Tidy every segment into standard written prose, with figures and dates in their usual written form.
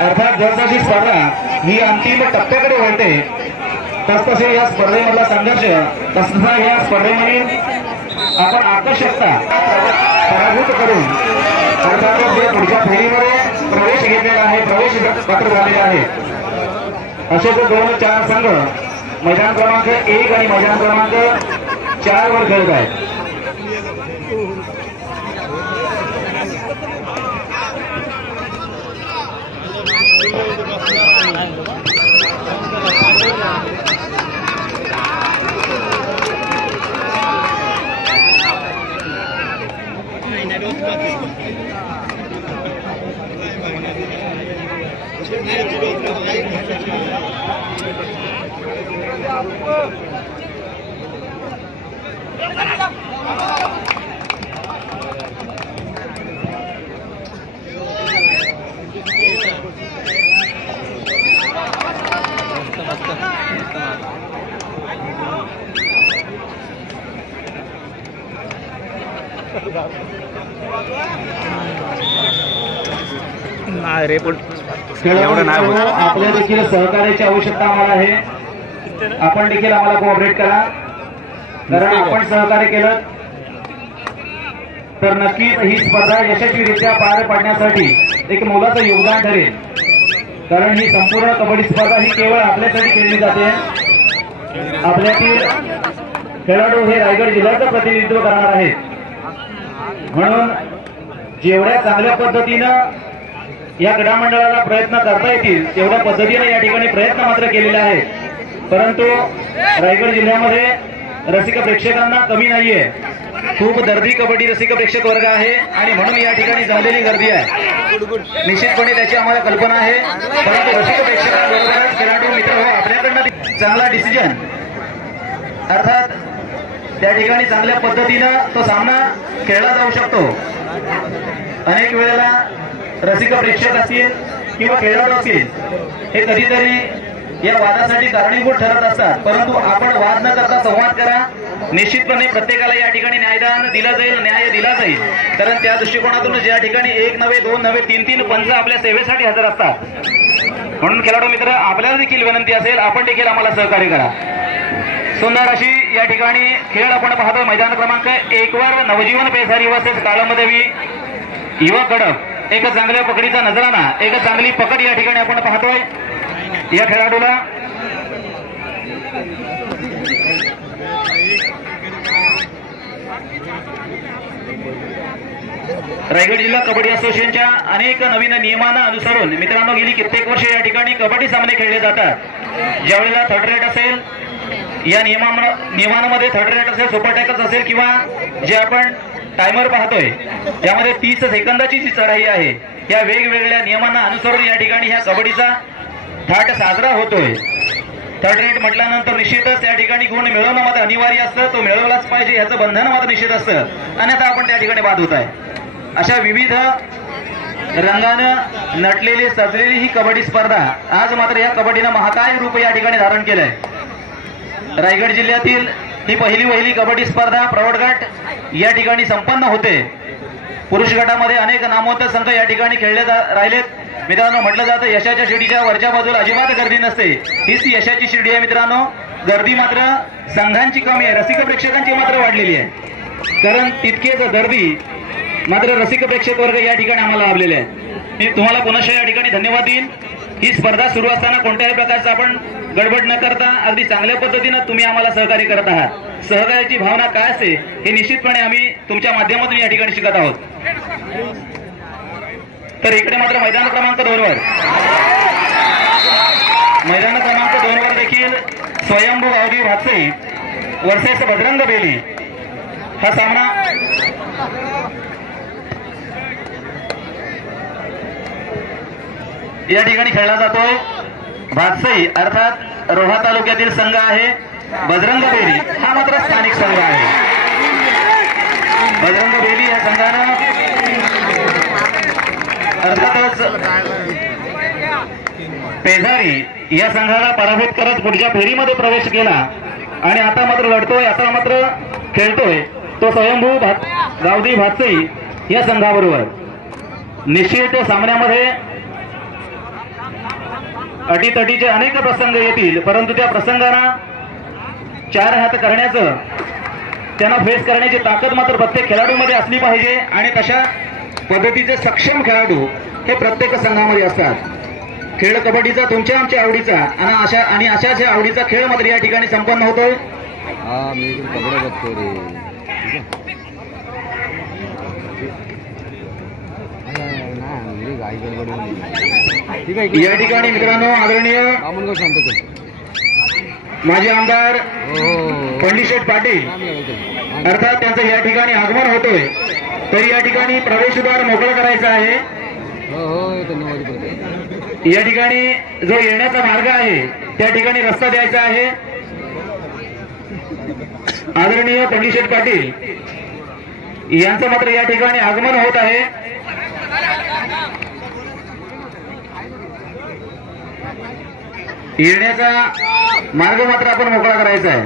अर्थात जसजशी स्पर्धा ही अंतिम टप्प्याकडे वळते तसतसे या स्पर्धेमधला संघर्ष तसा या स्पर्धेमध्ये आपण आकर्षकता पराभूत करून अर्थात जे पुढच्या फेरीमध्ये प्रवेश घेतलेला आहे, प्रवेश पत्र झालेले आहे, असेच 2-4 संघ मैदान क्रमांक 1 आणि मैदान क्रमांक 4 वर खेळत आहेत. आपल्या देखील सहकार्याची आवश्यकता आम्हाला आहे. आपण देखील आम्हाला कोऑपरेट करा, कारण आपण सहकार्य केलं तर नक्कीच ही स्पर्धा यशस्वीरित्या पार पाडण्यासाठी एक मोलाचं योगदान ठरेल. कारण ही संपूर्ण कबड्डी स्पर्धा ही केवळ आपल्यासाठी खेळली जाते. आपल्यातील खेळाडू हे रायगड जिल्ह्याचं प्रतिनिधित्व करणार आहेत, म्हणून जेवढ्या चांगल्या पद्धतीनं या क्रीडा मंडळाला प्रयत्न करता येतील तेवढ्या पद्धतीने या ठिकाणी प्रयत्न मात्र केलेले आहेत. परंतु रायगड जिल्ह्यामध्ये रसिक प्रेक्षकांना कमी नाहीये. खूप दर्दी कबड्डी रसिक प्रेक्षक वर्ग आहे आणि म्हणून या ठिकाणी झालेली गर्दी आहे. निश्चितपणे त्याची आम्हाला कल्पना आहे, परंतु रसिक प्रेक्षकांबरोबरच खेळाडू मित्र हो आपल्याकडनं चांगला डिसिजन अर्थात त्या ठिकाणी चांगल्या पद्धतीनं तो सामना खेळला जाऊ शकतो. अनेक वेळेला रसिक प्रेक्षक असतील किंवा खेळाडू असतील हे कधीतरी या वादासाठी कारणीभूत ठरत असतात, परंतु आपण वाद न करता संवाद करा. निश्चितपणे प्रत्येकाला या ठिकाणी न्यायदान दिला जाईल, न्याय दिला जाईल. कारण त्या दृष्टिकोनातून ज्या ठिकाणी 1 नव्हे 2 नव्हे 3 पंच आपल्या सेवेसाठी हजर असतात, म्हणून खेळाडू मित्र आपल्याला देखील विनंती असेल आपण देखील आम्हाला सहकार्य करा. सुंदर अशी या ठिकाणी खेळ आपण पाहतो. मैदान क्रमांक 1 वर नवजीवन पेसारी वर्सेस काळमदेवी युवा कडप. एक चांगल्या पकडीचा नजराना, एक चांगली पकड या ठिकाणी आपण पाहतोय. या खेळाडूला रायगड जिल्हा कबड्डी असोसिएशनच्या अनेक नवीन नियमांना अनुसरून मित्रांनो गेली कित्येक वर्षे या ठिकाणी कबड्डी सामने खेळले जातात. ज्यावेळेला थर्ड रेट असेल, या नियमांमध्ये थर्ड रेट असेल, सुपर टॅकच असेल किंवा जे आपण टायमर पाहतोय यामध्ये 30 सेकंदाची जी चढाई आहे, या वेगवेगळ्या नियमांना अनुसरून या ठिकाणी ह्या कबड्डीचा थाट साजरा होतोय. थर्ड रेट म्हटल्यानंतर निश्चितच या ठिकाणी गुण मिळवणं मात्र अनिवार्य असतं, तो मिळवलाच पाहिजे याचं बंधन मात्र निश्चित असतं, अन्यथा आपण त्या ठिकाणी बाद होत आहे. अशा विविध रंगानं नटलेली सजलेली ही कबड्डी स्पर्धा आज मात्र या कबड्डीनं महाकाय रूप या ठिकाणी धारण केलंय. रायगड जिल्ह्यातील ही पहिली कबड्डी स्पर्धा प्रौढ गट या ठिकाणी संपन्न होते. पुरुष गटामध्ये अनेक नामवंत संघ या ठिकाणी खेळले राहिलेत. मित्रांनो म्हटलं जातं यशाच्या शिडीच्या वरच्या बाजूला अजिबात गर्दी नसते, हीच यशाची शिडी आहे. मित्रांनो गर्दी मात्र संघांची कमी आहे, रसिक प्रेक्षकांची मात्र वाढलेली आहे. कारण तितकेच गर्दी मात्र रसिक प्रेक्षक वर्ग या ठिकाणी आम्हाला लाभलेले आहेत. मी तुम्हाला पुनश्च या ठिकाणी धन्यवाद देईन. ही स्पर्धा सुरू असताना कोणत्याही प्रकारचं आपण गडबड न करता अगदी चांगल्या पद्धतीनं तुम्ही आम्हाला सहकार्य करत आहात. सहकार्याची भावना काय असते हे निश्चितपणे आम्ही तुमच्या माध्यमातून या ठिकाणी शिकत आहोत. तर इकडे मात्र मैदान क्रमांक 2 वर देखील स्वयंभू अवधी भातसे वर्सेस बजरंग बेली हा सामना या ठिकाणी खेळला जातोय. भातसई अर्थात रोहा तालुक्यातील संघ आहे. बजरंग बेली हा मात्र स्थानिक संघ आहे. बजरंग बेली या संघानं अर्थातच पेझारी या संघाला पराभूत करत पुढच्या फेरीमध्ये प्रवेश केला आणि आता मात्र लढतोय, आता मात्र खेळतोय तो स्वयंभू गावदी भातसई या संघाबरोबर. निश्चित सामन्यामध्ये अटीतटीचे अनेक प्रसंग येतील, परंतु त्या प्रसंगांना चार हात करण्याचं, त्यांना फेस करण्याची ताकद मात्र प्रत्येक खेळाडूमध्ये असली पाहिजे. आणि तशा पद्धतीचे सक्षम खेळाडू हे प्रत्येक संघामध्ये असतात. खेळ कबड्डीचा तुमच्या आमच्या आवडीचा आणि अशाच आवडीचा खेळ मात्र या ठिकाणी संपन्न होतोय. या ठिकाणी मित्रांनो आदरणीय माजी आमदार पंडितशेठ पाटील अर्थात त्यांचं या ठिकाणी आगमन होतोय. तरी या ठिकाणी प्रवेशद्वार मोकळं करायचं आहे. या ठिकाणी जो येण्याचा मार्ग आहे त्या ठिकाणी रस्ता द्यायचा आहे. आदरणीय पंडितशेठ पाटील यांचं मात्र या ठिकाणी आगमन होत आहे. येण्याचा मार्ग मात्र आपण मोकळा करायचा आहे.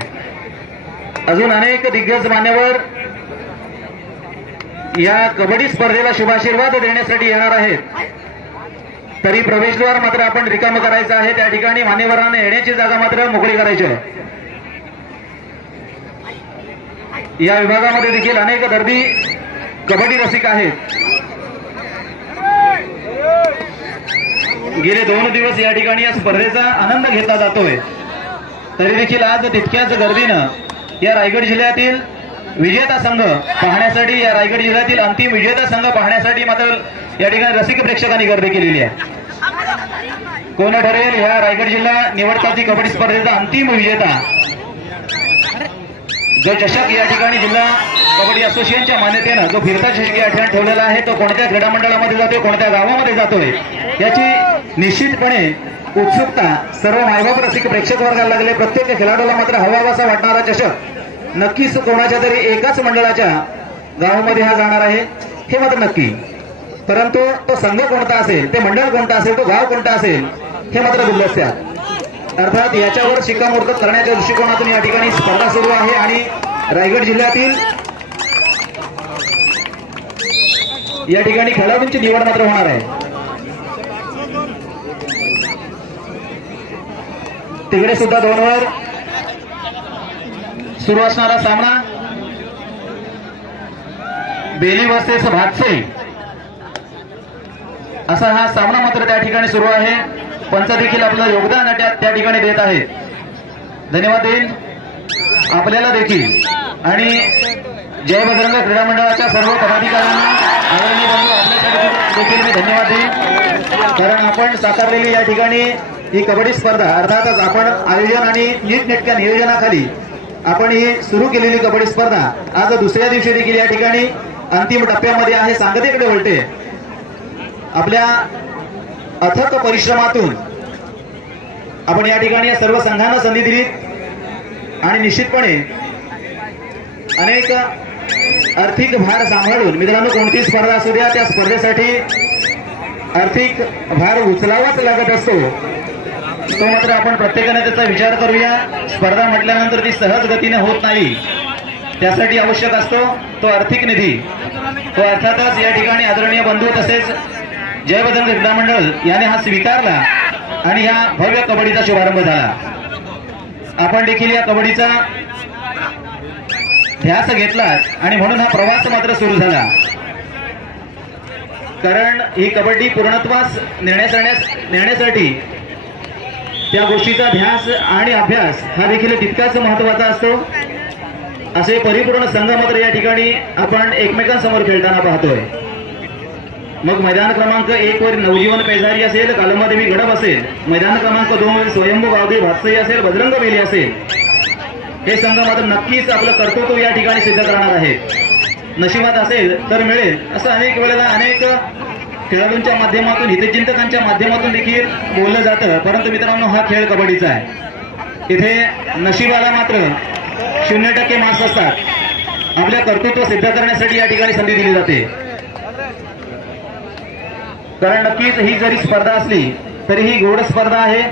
अजून अनेक दिग्गज मान्यवर या कबड्डी स्पर्धेला शुभाशीर्वाद देण्यासाठी येणार आहेत. तरी प्रवेशद्वार मात्र आपण रिकाम करायचं आहे. त्या ठिकाणी मान्यवरांना येण्याची जागा मात्र मोकळी करायची आहे. या विभागामध्ये देखील अनेक दर्दी कबड्डी रसिक आहेत. गेले 2 दिवस या ठिकाणी या स्पर्धेचा आनंद घेतला जातोय. तरी देखील आज तितक्याच गर्दीनं या रायगड जिल्ह्यातील विजेता संघ पाहण्यासाठी, या रायगड जिल्ह्यातील अंतिम विजेता संघ पाहण्यासाठी मात्र या ठिकाणी रसिक प्रेक्षकांनी गर्दी केलेली आहे. कोण ठरेल या रायगड जिल्हा निवडताची कबड्डी स्पर्धेचा अंतिम विजेता? जो चषक या ठिकाणी जिल्हा कबड्डी असोसिएशनच्या मान्यतेनं जो फिरता चषक या ठिकाणी ठेवलेला आहे तो कोणत्या क्रीडा मंडळामध्ये जातोय, कोणत्या गावामध्ये जातोय याची निश्चितपणे उत्सुकता सर्व मायबाप रसिक प्रेक्षक वर्गाला लागले. प्रत्येक खेळाडूला मात्र हवासा वाटणारा चषक नक्कीच कोणाच्या तरी एकाच मंडळाच्या गावामध्ये हा जाणार आहे हे मात्र नक्की. परंतु तो संघ कोणता असेल, ते मंडळ कोणता असेल, तो गाव कोणता असेल हे मात्र गुल्लस्त आहे. अर्थात याच्यावर शिक्कामोर्तब करण्याच्या दृष्टिकोनातून या ठिकाणी स्पर्धा सुरू आहे. आणि रायगड जिल्ह्यातील या ठिकाणी खेळाडूंची निवड मात्र होणार आहे. तिकडे सुद्धा 2 वर सुरू असणारा सामना बेली वर्सेस भातसे असा हा सामना मात्र त्या ठिकाणी सुरू आहे. पंच देखील आपलं योगदान त्या ठिकाणी देत आहेत. धन्यवाद देईल आपल्याला देखील. आणि जय बजरंग क्रीडा मंडळाच्या सर्व पदाधिकाऱ्यांना आदरणीय बंधू आपल्यासाठी देखील मी धन्यवाद देईल. कारण आपण साकारलेली या ठिकाणी ही कबड्डी स्पर्धा अर्थातच आपण आयोजन आणि नीटनेटक्या नियोजनाखाली आपण ही सुरू केलेली कबड्डी स्पर्धा आज दुसऱ्या दिवशी देखील या ठिकाणी अंतिम टप्प्यामध्ये आहे, सांगतेकडे वळते. आपल्या अथक परिश्रमातून आपण या ठिकाणी या सर्व संघांना संधी दिली आणि निश्चितपणे अनेक आर्थिक भार सांभाळून मित्रांनो कोणती स्पर्धा असू द्या त्या स्पर्धेसाठी आर्थिक भार उचलावाच लागत असतो. तो मात्र आपण प्रत्येकाने त्याचा विचार करूया. स्पर्धा म्हटल्यानंतर ती सहज गतीने होत नाही, त्यासाठी आवश्यक असतो तो आर्थिक निधी. तो अर्थातच या ठिकाणी आदरणीय बंधू तसेच जय बजरंग क्रीडा मंडळ याने हा स्वीकारला आणि ह्या भव्य कबड्डीचा शुभारंभ झाला. आपण देखील या कबड्डीचा ध्यास घेतला आणि म्हणून हा प्रवास मात्र सुरू झाला. कारण ही कबड्डी पूर्णत्वास नेण्यासाठी त्या गोष्टीचा ध्यास आणि अभ्यास हा देखील तितकाच महत्वाचा असतो. असे परिपूर्ण संघ मात्र या ठिकाणी आपण एकमेकांसमोर खेळताना पाहतोय. मग मैदान क्रमांक 1 वर नवजीवन पेजारी असेल, कालमादेवी गडब असेल, मैदान क्रमांक 2 वर स्वयंभू गावदेवी भातसई असेल, बजरंग बेली असेल, हे संघ मात्र नक्कीच आपलं कर्तृत्व या ठिकाणी सिद्ध करणार आहे. नशिबात असेल तर मिळेल असं अनेक वेळेला अनेक खेळाडूंच्या माध्यमातून हितचिंतकांच्या माध्यमातून देखील बोललं जातं. परंतु मित्रांनो हा खेळ कबड्डीचा आहे. इथे नशिबाला मात्र 0% मार्क्स असतात. आपल्या कर्तृत्व सिद्ध करण्यासाठी या ठिकाणी संधी दिली जाते. कारण नक्कीच ही जरी स्पर्धा असली तरी ही गोड स्पर्धा आहे.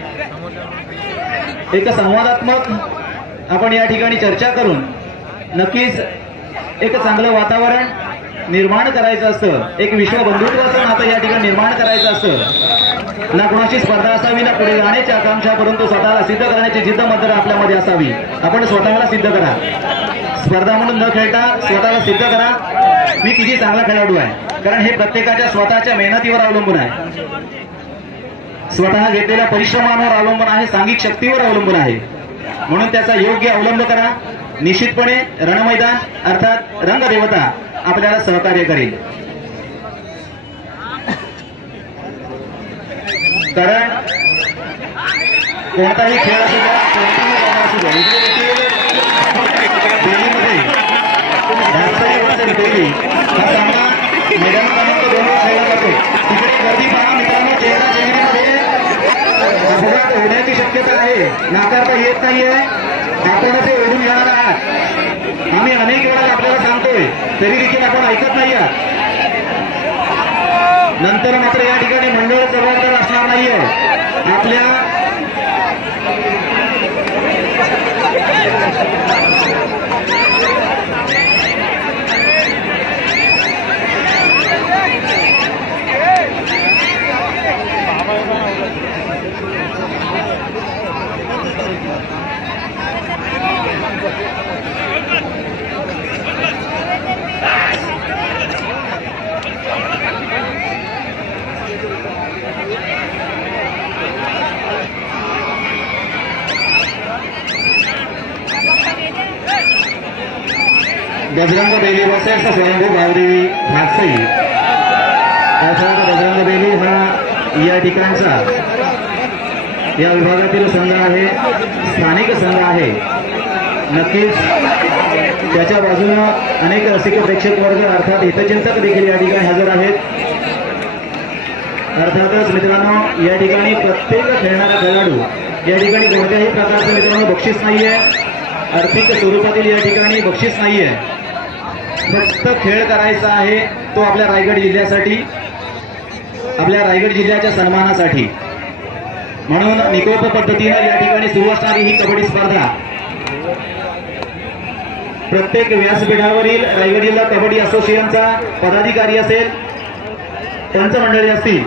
एक संवादात्मक आपण या ठिकाणी चर्चा करून नक्कीच एक चांगलं वातावरण निर्माण करायचं असतं, एक विश्व बंधुत्वाचं नातं या ठिकाणी निर्माण करायचं असतं. ना कोणाची स्पर्धा असावी, ना पुढे जाण्याची आकांक्षा, परंतु स्वतःला सिद्ध करण्याची जिद्द मात्र आपल्यामध्ये असावी. आपण स्वतःला सिद्ध करा, स्पर्धा म्हणून न खेळता स्वतःला सिद्ध करा मी किती चांगला खेळाडू आहे. कारण हे प्रत्येकाच्या स्वतःच्या मेहनतीवर अवलंबून आहे, स्वतः घेतलेल्या परिश्रमावर अवलंबून आहे, सांघिक शक्तीवर अवलंबून आहे. म्हणून त्याचा योग्य अवलंब करा. निश्चितपणे रणमैदान अर्थात रंगदेवता आपल्याला सहकार्य करेल. कारण कोणताही खेळ असू द्या, कोणताही असू द्या, हा सामना मैदान क्रमांक 2 वर खेळला जातो. तिकडे गर्दी पहा मित्रांनो, चेहरा चेहऱ्यामध्ये अपघात होण्याची शक्यता आहे, नाकारता येत नाहीये. आपणच हे ओढून घेणार आहात. आम्ही अनेक वेळा आपल्याला सांगतोय, तरी देखील आपण ऐकत नाही आहात. नंतर मात्र या ठिकाणी मंडळ जबाबदार असणार नाहीये. आपल्या बजरंग बेली वर्सेस स्वयंभू गावदेवी भागसई. अर्थात बजरंग बेली हा या ठिकाणचा या विभागातील संघ आहे, स्थानिक संघ आहे. नक्कीच त्याच्या बाजूने अनेक रसिक प्रेक्षक वर्ग अर्थात हितचिंतक देखील या ठिकाणी हजर आहेत. अर्थातच मित्रांनो, या ठिकाणी प्रत्येक खेळणारा खेळाडू या ठिकाणी कोणत्याही प्रकारचं मित्रांनो बक्षीस नाहीये, आर्थिक स्वरूपातील या ठिकाणी बक्षीस नाहीये. फक्त खेळ करायचा आहे तो आपल्या रायगड जिल्ह्यासाठी, आपल्या रायगड जिल्ह्याच्या सन्मानासाठी. म्हणून निकोप पद्धतीने या ठिकाणी सुरू असणारी ही कबड्डी स्पर्धा प्रत्येक व्यासपीठावरील रायगड जिल्हा कबड्डी असोसिएशनचा पदाधिकारी असेल, पंच मंडळी असतील,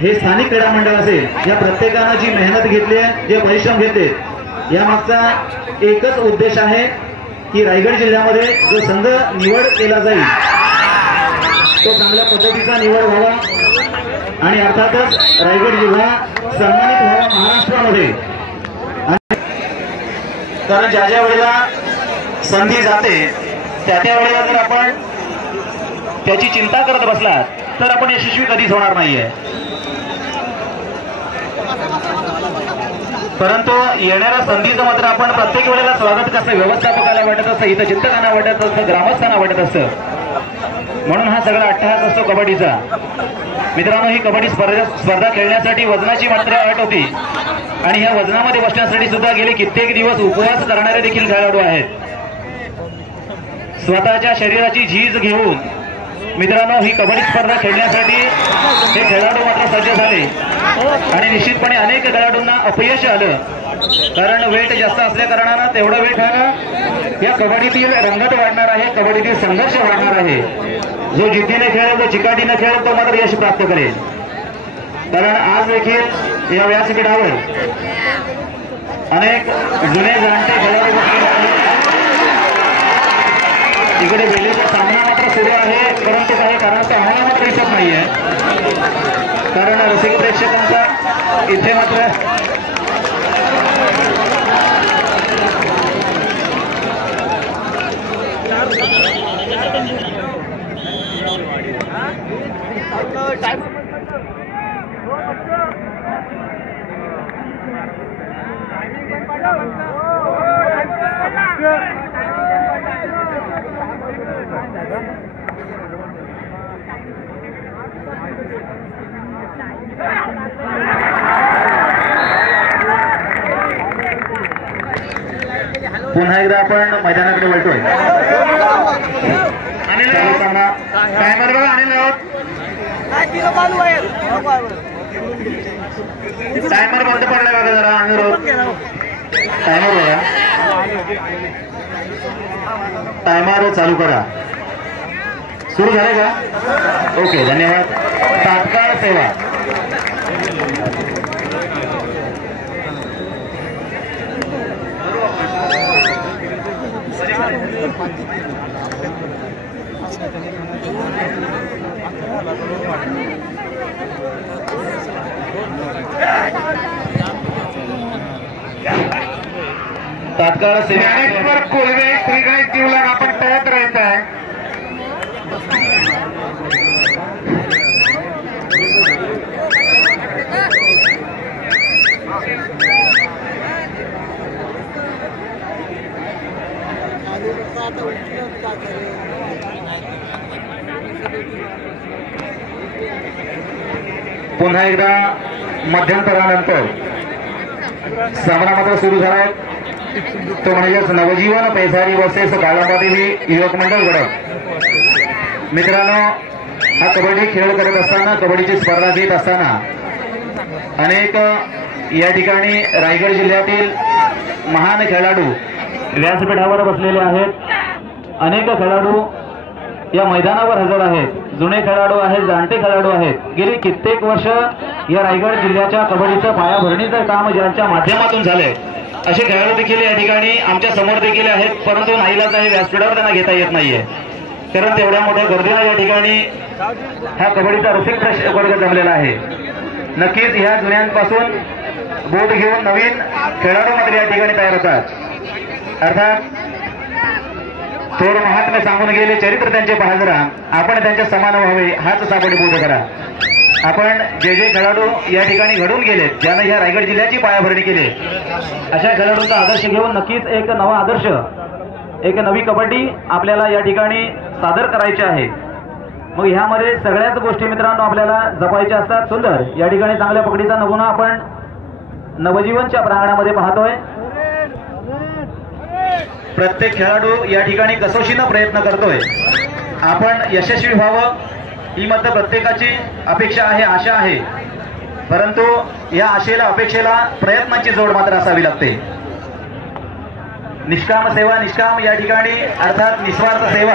हे स्थानिक क्रीडा मंडळ असेल, या प्रत्येकानं जी मेहनत घेतली आहे, जे परिश्रम घेतले, यामागचा एकच उद्देश आहे की रायगड जिल्ह्यामध्ये जो संघ निवड केला जाईल तो चांगल्या पद्धतीचा निवड व्हावा आणि अर्थातच रायगड जिल्हा सन्मानित व्हावा महाराष्ट्रामध्ये. कारण ज्या ज्या वेळेला संधी जाते त्या वेळेला जर आपण त्याची चिंता करत बसलात तर आपण यशस्वी कधीच होणार नाहीये. परंतु येणाऱ्या संधीचं मात्र आपण प्रत्येक वेळेला स्वागत कसं व्यवस्थापकाला वाटत असतं, हितचिंतकांना वाटत असतं, ग्रामस्थांना वाटत असतं. म्हणून हा सगळा अट्टहास असतो कबड्डीचा. मित्रांनो, ही कबड्डी स्पर्धा खेळण्यासाठी वजनाची मात्र अट होती आणि ह्या वजनामध्ये बसण्यासाठी सुद्धा गेले कित्येक दिवस उपवास करणारे देखील खेळाडू आहेत. स्वतःच्या शरीराची झीज घेऊन मित्रांनो ही कबड्डी स्पर्धा खेळण्यासाठी हे खेळाडू मात्र सज्ज झाले आणि निश्चितपणे अनेक खेळाडूंना अपयश आलं. कारण वेट जास्त असल्या कारणानं तेवढं वेट झालं. या कबड्डीतील रंगत वाढणार आहे, कबड्डीतील संघर्ष वाढणार आहे. जो जिद्दीने खेळेल, जो चिकाटीने खेळेल तो मात्र यश प्राप्त करेल. कारण आज देखील या व्यासपीठावर अनेक जुने जाणते खेळाडू इकडे बेलीचा सामना मात्र सुरू आहे, परंतु काही कारणास्तव आम्हाला मात्र दिसत नाहीये. कारण रसिक प्रेक्षकांचा इथे मात्र पुन्हा एकदा आपण मैदानाकडे वळतोय. टायमर बघा, टायमर बंद पडलाय बघा जरा. टायमर बघा, टायमर चालू करा. सुरू झाले का? ओके, धन्यवाद. तात्काळ सेवा. तात्काळ सेवा कोल्हे श्रीगणेश जीवला आपण तयार राहत आहे. पुन्हा एकदा मध्यंतरानंतर सामना मात्र सुरू झालाय. तो म्हणजेच नवजीवन पेसारी वर्सेस गाळाबादेवी युवक मंडळ गडक. मित्रांनो, हा कबड्डी खेळ करत असताना, कबड्डीची स्पर्धा घेत असताना अनेक या ठिकाणी रायगड जिल्ह्यातील महान खेळाडू व्यासपीठावर बसलेले आहेत. अनेक खेळाडू या मैदानावर हजर आहेत. जुने खेळाडू आहेत, जाणते खेळाडू आहेत. गेली कित्येक वर्ष या रायगड जिल्ह्याच्या कबड्डीचं पायाभरणीचं काम ज्यांच्या माध्यमातून झालंय असे खेळाडू देखील या ठिकाणी आमच्या समोर देखील आहेत. परंतु नाईलाज आहे, व्यासपीठावर त्यांना घेता येत नाहीये. कारण तेवढ्या मोठ्या गर्दीनं या ठिकाणी हा कबड्डीचा रसिक वर्ग जमलेला आहे. नक्कीच ह्या जुन्यांपासून बोध घेऊन नवीन खेळाडू मात्र या ठिकाणी तयार होतात. अर्थात थोर महात्म्य सांगून गेले, चरित्र त्यांचे पाहजरा, आपण त्यांच्या समान व्हावे हाच सापडी बोध करा. आपण जे जे खेळाडू या ठिकाणी घडून गेले, ज्यानं या रायगड जिल्ह्याची पायाभरणी केली, अशा खेळाडूंचा आदर्श घेऊन नक्कीच एक नवा आदर्श, एक नवी कबड्डी आपल्याला या ठिकाणी सादर करायची आहे. मग ह्यामध्ये सगळ्याच गोष्टी मित्रांनो आपल्याला जपायच्या असतात. सुंदर या ठिकाणी चांगल्या पकडीचा नमुना आपण नवजीवनच्या प्रांगणामध्ये पाहतोय. प्रत्येक खेळाडू या ठिकाणी कसोशीनं प्रयत्न करतोय. आपण यशस्वी व्हावं ही मात्र प्रत्येकाची अपेक्षा आहे, आशा आहे. परंतु या आशेला, अपेक्षेला प्रयत्नांची जोड मात्र असावी लागते. निष्काम सेवा, निष्काम या ठिकाणी अर्थात निस्वार्थ सेवा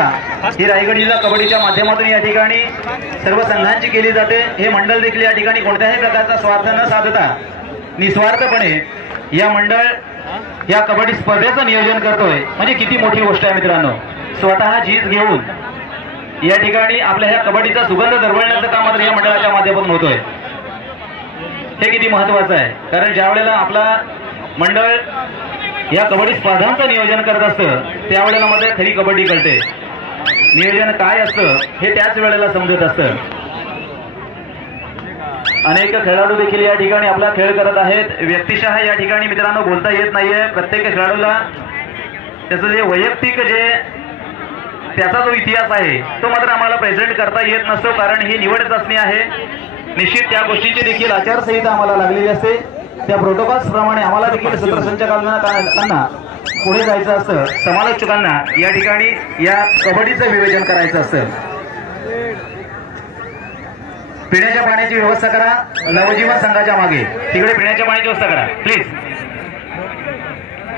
ही रायगड जिल्हा कबड्डीच्या माध्यमातून या ठिकाणी सर्व संघांची केली जाते. हे मंडळ देखील या ठिकाणी कोणत्याही प्रकारचा स्वार्थ न साधता निस्वार्थपणे या मंडळ या कबड्डी स्पर्धेचं नियोजन करतोय. म्हणजे किती मोठी गोष्ट आहे मित्रांनो. स्वतः झीज घेऊन या ठिकाणी आपल्या ह्या कबड्डीचा सुगंध दरवळण्याचं काम मात्र या मंडळाच्या माध्यमातून होतोय. हे किती महत्वाचं आहे. कारण ज्या वेळेला आपला मंडळ या कबड्डी स्पर्धांचं नियोजन करत असतं त्यावेळेला मध्ये खरी कबड्डी कळते. नियोजन काय असतं हे त्याच वेळेला समजत असतं. अनेक खेळाडू देखील या ठिकाणी आपला खेळ करत आहेत. व्यक्तिशः या ठिकाणी मित्रांनो बोलता येत नाहीये. प्रत्येक खेळाडूला त्याचं जे वैयक्तिक त्याचा जो इतिहास आहे तो मात्र आम्हाला प्रेझेंट करता येत नसतो. कारण ही निवड चाचणी आहे. निश्चित त्या गोष्टीची देखील आचारसंहिता आम्हाला लागलेली असते. त्या प्रोटोकॉल्स प्रमाणे आम्हाला देखील सूत्रसंचालकांना पुढे जायचं असतं. समालोचकांना या ठिकाणी या कबड्डीचं विवेचन करायचं असतं. पिण्याच्या पाण्याची व्यवस्था करा. नवजीवन संघाच्या मागे तिकडे पिण्याच्या पाण्याची व्यवस्था करा प्लीज.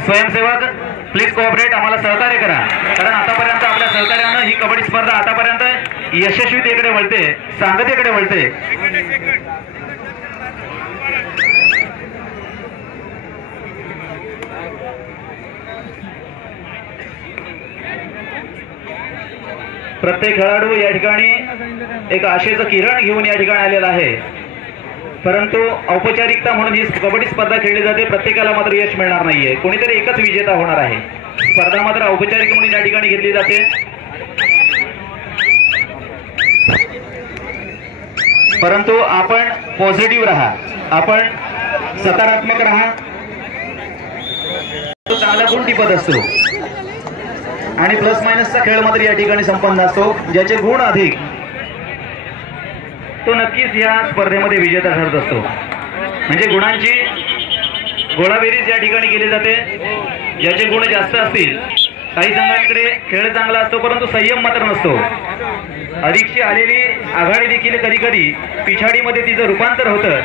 स्वयंसेवक प्लीज कोऑपरेट, आम्हाला सहकार्य करा. कारण आतापर्यंत आपल्या सहकार्यानं ही कबड्डी स्पर्धा आतापर्यंत यशस्वीतेकडे वळते, सांगतेकडे वळते. प्रत्येक खेळाडू या ठिकाणी एक आशेचं किरण घेऊन या ठिकाणी आलेला आहे. परंतु औपचारिकता म्हणून ही कबड्डी स्पर्धा खेळली जाते. प्रत्येकाला मात्र यश मिळणार नाहीये. कोणीतरी एकच विजेता होणार आहे. स्पर्धा मात्र औपचारिक म्हणून या ठिकाणी घेतली जाते. परंतु आपण पॉझिटिव्ह राहा, आपण सकारात्मक राहा. चांगला गुण टिपत असतो आणि प्लस मायनसचा खेळ मात्र या ठिकाणी संपन्न असतो. ज्याचे गुण अधिक तो नक्कीच या स्पर्धेमध्ये विजेता ठरत असतो. म्हणजे गुणांची गोळाबेरीज या ठिकाणी केली जाते. ज्याचे गुण जास्त असतील, काही संघांकडे खेळ चांगला असतो परंतु संयम मात्र नसतो. अधिकची आलेली आघाडी देखील कधी कधी पिछाडीमध्ये तिचं रूपांतर होतं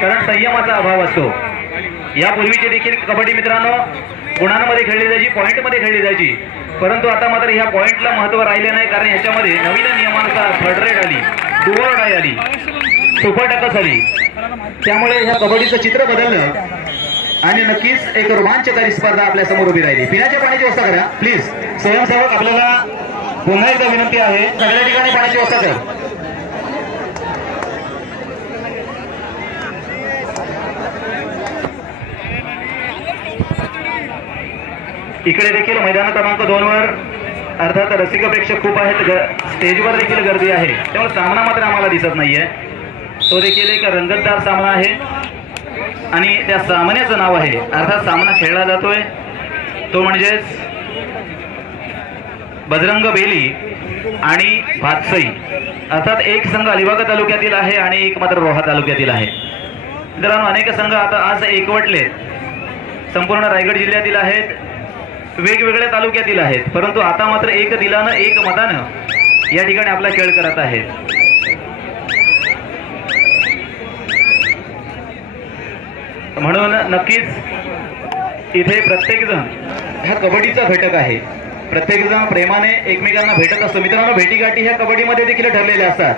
कारण संयमाचा अभाव असतो. यापूर्वीचे देखील कबड्डी मित्रांनो गुणांमध्ये खेळली जायची, पॉइंटमध्ये खेळली जायची. परंतु आता मात्र ह्या पॉइंटला महत्व राहिले नाही, कारण ह्याच्यामध्ये नवीन नियमानुसार थर्ड रेड आली, डुअर डाय आली, सुपर टक्कस आली, त्यामुळे ह्या कबड्डीचं चित्र बदललं आणि नक्कीच एक रोमांचकारी स्पर्धा आपल्या समोर उभी राहिली. पिण्याच्या पाण्याची व्यवस्था करा प्लीज. स्वयंसेवक आपल्याला पुन्हा एकदा विनंती आहे, सगळ्या ठिकाणी पाण्याची व्यवस्था करा. इकडे देखील मैदान क्रमांक 2 वर अर्थात रसिक प्रेक्षक खूप आहेत, स्टेजवर देखील गर्दी आहे, त्यामुळे सामना मात्र आम्हाला दिसत नाहीये. तो देखील एक रंगतदार सामना आहे आणि त्या सामन्याचं नाव आहे, अर्थात सामना खेळला जातोय तो म्हणजेच बजरंग बेली आणि भातसई. अर्थात एक संघ अलिबाग तालुक्यातील आहे आणि एक मात्र रोहा तालुक्यातील आहे. मित्रांनो, अनेक संघ आता आज एकवटले संपूर्ण रायगड जिल्ह्यातील आहेत, वेगवेगळ्या तालुक्यातील आहेत, परंतु आता मात्र एक दिलानं एक मतानं या ठिकाणी आपला खेळ करत आहेत. म्हणून नक्कीच इथे प्रत्येकजण ह्या कबड्डीचा घटक आहे, प्रत्येकजण प्रेमाने एकमेकांना भेटत असतो. मित्रांनो, भेटीगाठी ह्या कबड्डीमध्ये देखील ठरलेल्या असतात.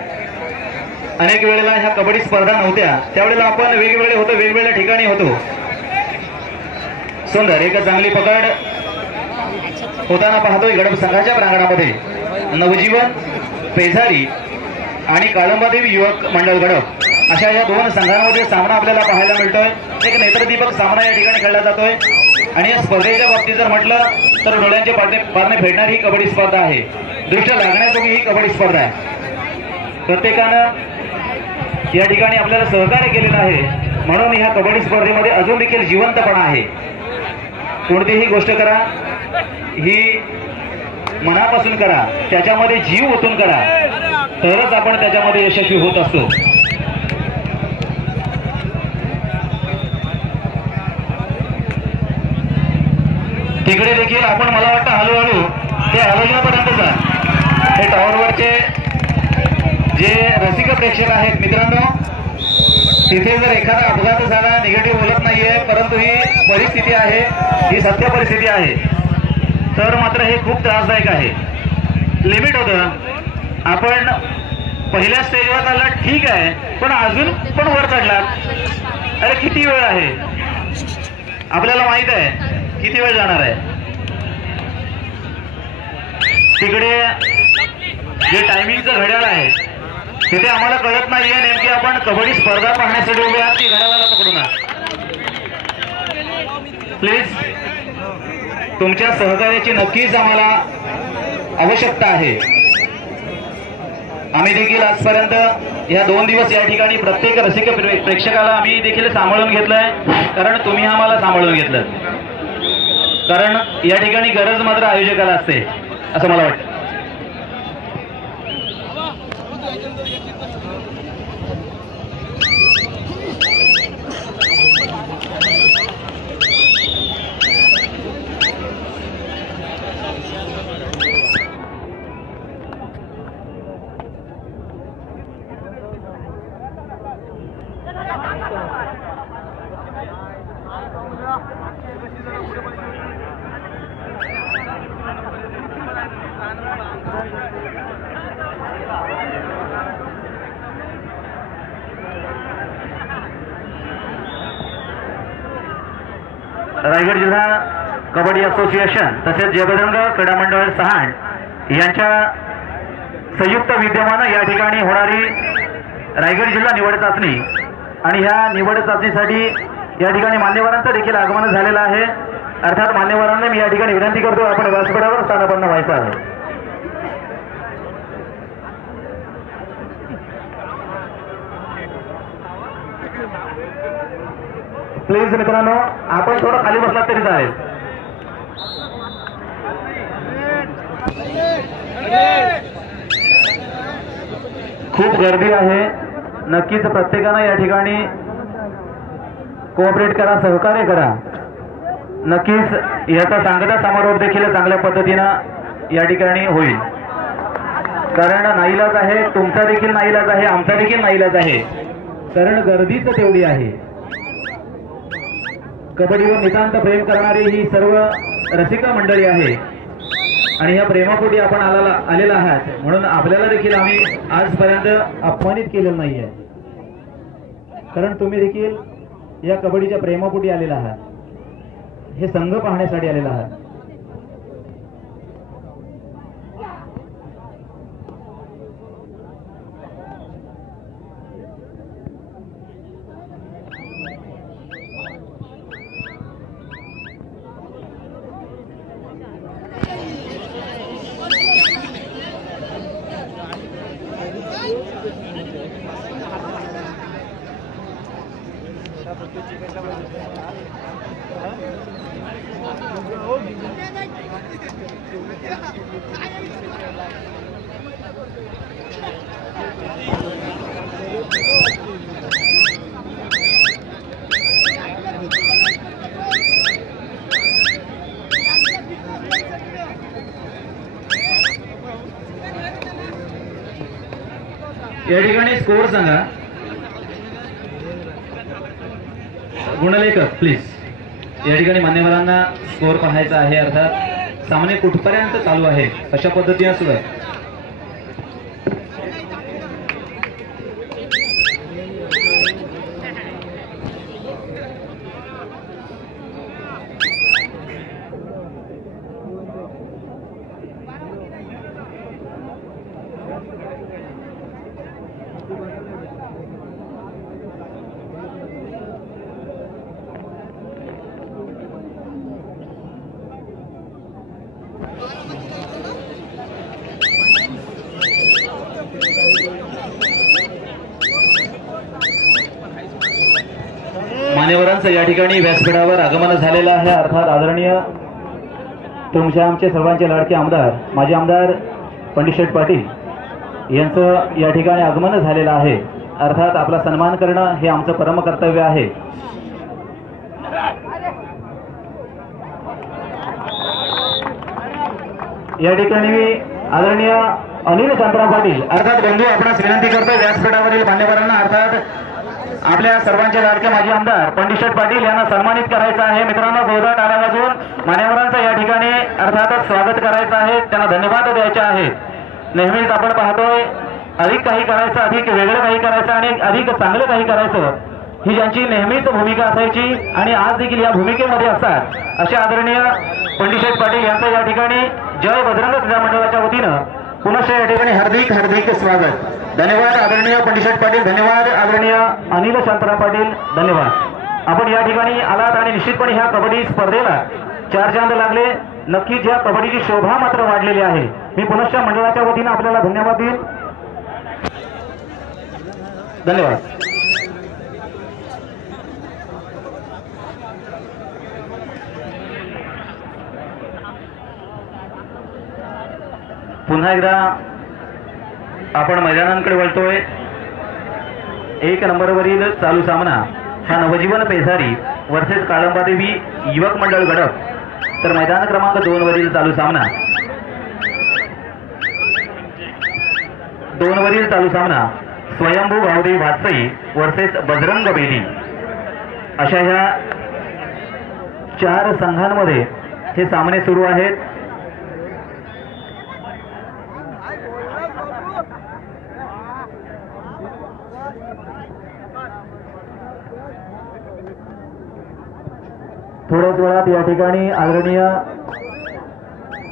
अनेक वेळेला ह्या कबड्डी स्पर्धा नव्हत्या, त्यावेळेला आपण वेगवेगळे होतो, वेगवेगळ्या ठिकाणी होतो. सुंदर एक चांगली पकड होताना पाहतोय गडप संघाच्या प्रांगणामध्ये. नवजीवन पेझारी आणि काळंबादेवी युवक मंडळ गडप अशा या दोन संघांमध्ये सामना आपल्याला पाहायला मिळतोय. एक नेत्रदीपक सामना या ठिकाणी खेळला जातोय आणि या स्पर्धेच्या बाबतीत जर म्हटलं तर डोळ्यांचे पारणे फेडणारी ही कबड्डी स्पर्धा आहे, दृष्ट लागण्याजोगी ही कबड्डी स्पर्धा आहे. प्रत्येकानं या ठिकाणी आपल्याला सहकार्य केलेलं आहे, म्हणून ह्या कबड्डी स्पर्धेमध्ये अजून देखील जिवंतपणा आहे. कोणतीही गोष्ट करा ही मनापासून करा, त्याच्यामध्ये जीव ओतून करा, तरच आपण त्याच्यामध्ये यशस्वी होत असतो. तिकडे देखील आपण मला वाटतं हळूहळू ते आलोचनापर्यंत जा. हे टॉवरवरचे जे रसिक प्रेक्षक आहेत मित्रांनो, तिथे जर एखादा अपघात झाला, निगेटिव्ह बोलत नाहीये, परंतु ही परिस्थिती आहे, ही सत्य परिस्थिती आहे, तर मात्र हे खूप त्रासदायक आहे. लिमिट होतं, आपण पहिल्या स्टेजवर आला ठीक आहे, पण अजून पण वर चढलात, अरे किती वेळ आहे, आपल्याला माहित आहे किती वेळ जाणार आहे. तिकडे जे टायमिंगचं घड्याळ आहे तिथे आम्हाला कळत नाहीये नेमकी आपण कबड्डी स्पर्धा पाहण्यासाठी उभे आहात की घड्याळाला पकडून आहात. प्लीज तुमच्या सहकार्याची नक्कीच आम्हाला आवश्यकता आहे. आम्ही देखील आजपर्यंत या 2 दिवस या ठिकाणी प्रत्येक रसिक प्रेक्षकाला आम्ही देखील सांभाळून घेतलंय, कारण तुम्ही आम्हाला सांभाळून घेतलं, कारण या ठिकाणी गरज मात्र आयोजकाला असते असं मला वाटतं. रायगड जिल्हा कबड्डी असोसिएशन तसेच जयबजरंग क्रीडा मंडळ सहाण यांच्या संयुक्त विद्यमानं या ठिकाणी होणारी रायगड जिल्हा निवड चाचणी आणि ह्या निवड चाचणीसाठी या ठिकाणी मान्यवरांचं देखील आगमन झालेलं आहे. अर्थात मान्यवरांना मी या ठिकाणी विनंती करतो, आपण व्यासपीठावर स्थानापन्न व्हायचं आहे. प्लीज मित्रांनो, आपण थोडं खाली बसलात तरी चालेल. खूप गर्दी आहे, नक्कीच प्रत्येकानं या ठिकाणी कोऑपरेट करा, सहकार्य करा. नक्कीच याचा सांगता समारोप देखील चांगल्या पद्धतीनं या ठिकाणी होईल, कारण नाईलाज आहे, तुमचा देखील नाईलाज आहे, आमचा देखील नाईलाज आहे, कारण गर्दीच तेवढी आहे. कबड्डीवर नितांत प्रेम करणारी ही सर्व रसिक मंडळी आहे. आणि या प्रेमापोटी आपण आलेला आहात म्हणून आपल्याला देखील आम्ही आजपर्यंत अपमानित केलेलं नाहीये, कारण तुम्ही देखील या कबड्डीच्या प्रेमापोटी आलेला आहात, हे संघ पाहण्यासाठी आलेला आहात. या ठिकाणी स्कोर सांगा गुणलेखक प्लीज. या ठिकाणी मान्यवरांना स्कोर पाहायचा आहे, अर्थात सामने कुठपर्यंत चालू आहे अशा पद्धतीने सुरू आहे. मान्यवरांचं या ठिकाणी व्यासपीठावर आगमन झालेलं आहे, अर्थात आदरणीय तुमच्या आमचे सर्वांचे लाडके आमदार माजी आमदार पंडित शेठ पाटील यांचं या ठिकाणी आगमन झालेलं आहे. अर्थात आपला सन्मान करणं हे आमचं परम कर्तव्य आहे. या ठिकाणी मी आदरणीय अनिल शांतराव पाटील अर्थात बंधू आपणास विनंती करतोय व्यासपीठावरील मान्यवरांना अर्थात आपल्या सर्वांचे लाडके माजी आमदार पंडित शेठ पाटील यांना सन्मानित करायचं आहे. मित्रांनो जोरदार टाळ्या वाजवून मान्यवरांचं या ठिकाणी अर्थातच स्वागत करायचं आहे, त्यांना धन्यवाद द्यायचे आहेत. नेहमीच आपण पाहतोय अधिक काही करायचं, अधिक वेगळं काही करायचं आणि अधिक चांगलं काही करायचं ही ज्यांची नेहमीच भूमिका असायची आणि आज देखील या भूमिकेमध्ये असतात असे आदरणीय पंडित शेठ पाटील यांचं या ठिकाणी जय बजरंग क्रीडा मंडळाच्या वतीनं पुनश्च या ठिकाणी हार्दिक हार्दिक स्वागत. धन्यवाद आदरणीय पंडित शेठ पाटील, धन्यवाद आदरणीय अनिल शांतराव पाटील, धन्यवाद. आपण या ठिकाणी आलात आणि निश्चितपणे ह्या कबड्डी स्पर्धेला चार चांद लागले. नक्कीच या कबड्डीची शोभा मात्र वाढलेली आहे. मी पुनश्च मंडळाच्या वतीनं आपल्याला धन्यवाद देईन. धन्यवाद. पुन्हा एकदा आपण मैदानांकडे वळतोय. 1 नंबरवरील चालू सामना हा नवजीवन पेसारी वर्सेस काळंबादेवी युवक मंडळ गडप, तर मैदान क्रमांक 2 वरील चालू सामना 2 वरील चालू सामना स्वयंभू भावदेवी भातसई वर्सेस बजरंग बेली, अशा ह्या 4 संघांमध्ये हे सामने सुरू आहेत. थोड्याच वेळात या ठिकाणी आदरणीय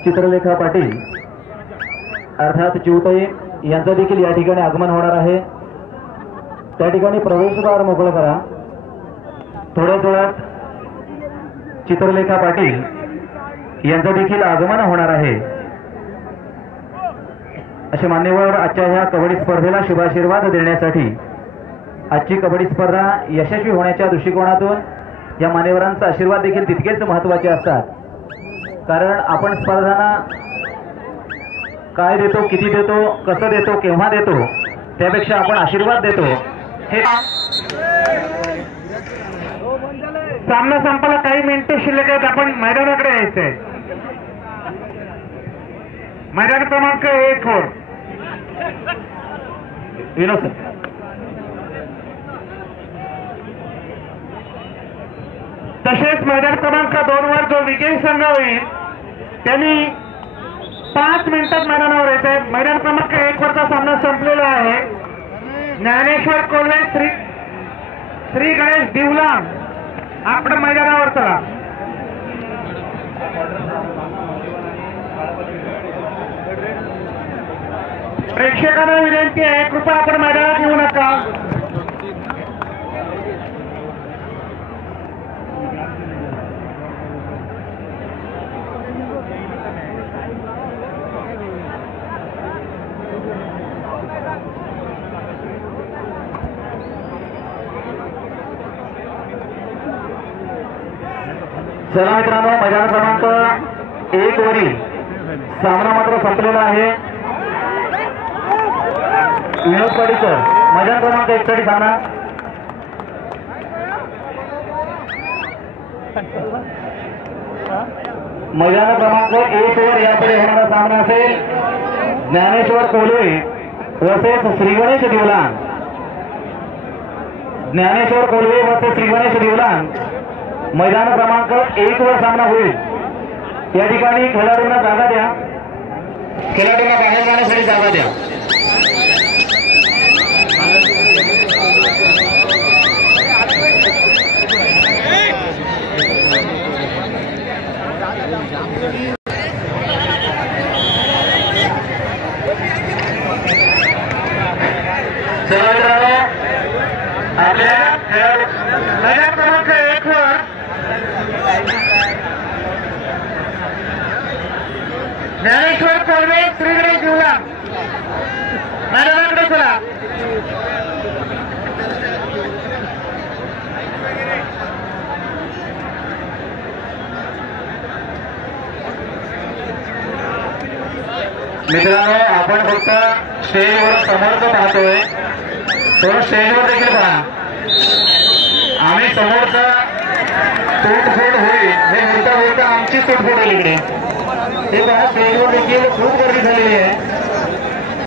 चित्रलेखा पाटील अर्थात चिवताई यांचं देखील या ठिकाणी आगमन होणार आहे. त्या ठिकाणी प्रवेशद्वार मोकळं करा. थोड्याच वेळात चित्रलेखा पाटील यांचं देखील आगमन होणार आहे. असे मान्यवर आजच्या ह्या कबड्डी स्पर्धेला शुभाशीर्वाद देण्यासाठी आजची कबड्डी स्पर्धा यशस्वी होण्याच्या दृष्टिकोनातून या मान्यवरांचा आशीर्वाद देखील तितकेच महत्त्वाचे असतात. कारण आपण स्पर्धांना काय देतो, किती देतो, कसं देतो, केव्हा देतो त्यापेक्षा आपण आशीर्वाद देतो. हे सामना संपायला काही मिनिटे शिल्लक आहेत. आपण मैदानाकडे यायचंय. मैदान क्रमांक 1 वर विनोद सर. तसेच मैदान क्रमांक 2 वर जो विजयी संघ होईल त्यांनी 5 मिनिटात मैदानावर येत आहेत. मैदान क्रमांक 1 वरचा सामना संपलेला आहे. ज्ञानेश्वर कोल्हे श्री गणेश दिवलान आपण मैदानावर चला. प्रेक्षकांना विनंती आहे, कृपया आपण मैदानात येऊ नका. चला मित्रांनो, मैदान क्रमांक 1 वरील सामना मात्र संपलेला आहे. विनोद पाडीकर मैदान क्रमांक 1 साठी सामना. मैदान क्रमांक 1 वर यापुढे होणारा सामना असेल ज्ञानेश्वर कोल्हे वर्सेस श्री गणेश दिवलान. ज्ञानेश्वर कोल्हे वर्सेस श्री गणेश दिवलान मैदान क्रमांक 1 वर सामना होईल. या ठिकाणी खेळाडूंना जागा द्या. खेळाडूंना बाहेर जाण्यासाठी जागा द्या. चला मित्रांनो, आपल्या मैदान क्रमांक 1 वर ज्ञानेश्वर कोल्हे श्री गणेश दिवलान मैदानाकडे चला. मित्रांनो, आपण फक्त स्टेजवर समोरच पाहतोय, थोडं स्टेजवर देखील पहा. आम्ही समोरचा तोडफोड होईल हे बोलता बोलता आमची तोडफोड होईल इकडे. हे पहा, स्टेजवर देखील खूप गर्दी झालेली आहे.